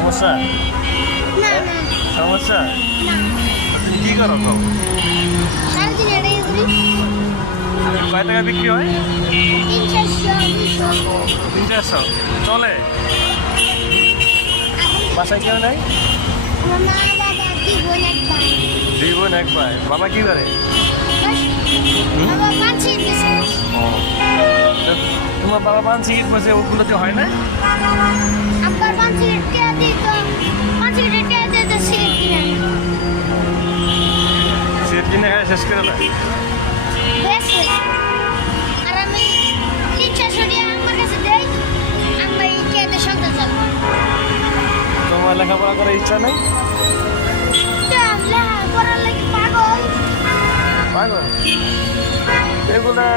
সমস্যা না না সমস্যা না তুমি কি করো তো সারাদিন এটাই করি কয় টাকা বিক্রি হয় 300 200 300 চলে বাসায় কেউ নেই আমার মা বাবা কি বোন এক ভাই দুই বোন এক ভাই বাবা কি করে বাবা পাঁচই বিজনেস তো তোমার বাবা পান সিগারেট বসে ওগুলোতে হয় না আব্বার পাঁচই টিয়া দিই তো পাঁচই টিয়া দিয়ে তো সিগারেট কিনে সিগারেট কিনে খায় শেষ করে দেয় বেশ আর আমি 300 টাকা আমার কাছে দেই আমি এই টিয়াতে সংসার চালাবো তোমার লেখাপড়া করার ইচ্ছা নেই পড়ার লাগে পাগল পাগল এগুলা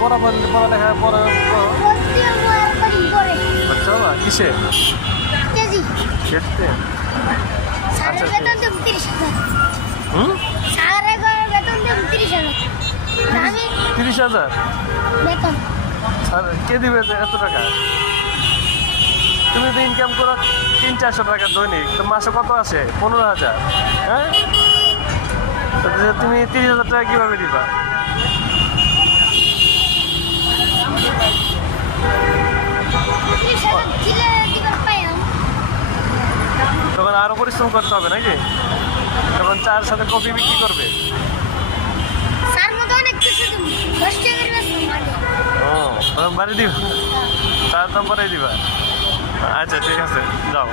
পড়ালেখা পড়া ভর্তি হবো আর কদিন পরে চলো কিসে কেজি খেতে সারের আচ্ছা, বেতন দেব 30,000 হুম সারের বেতন দেব 30,000 আমি 30,000 বেতন কে দিবে এত টাকা তুমি তো ইনকাম করো 300-400 টাকা দৈনিক তো মাসে কত আসে 15,000 হ্যাঁ তো তুমি 30,000 টাকা কীভাবে দিবা 30,000 দিলে দিবার পাইলাম তখন আরও পরিশ্রম করতে হবে নাকি তখন চার সাথে কফি বিক্রি করবে সার মতো অনেক কিছু দেব 10 টাকার বেতন মানে ও তখন বাড়ি দিবা তার দাম পরে দিবা আচ্ছা ঠিক আছে যাও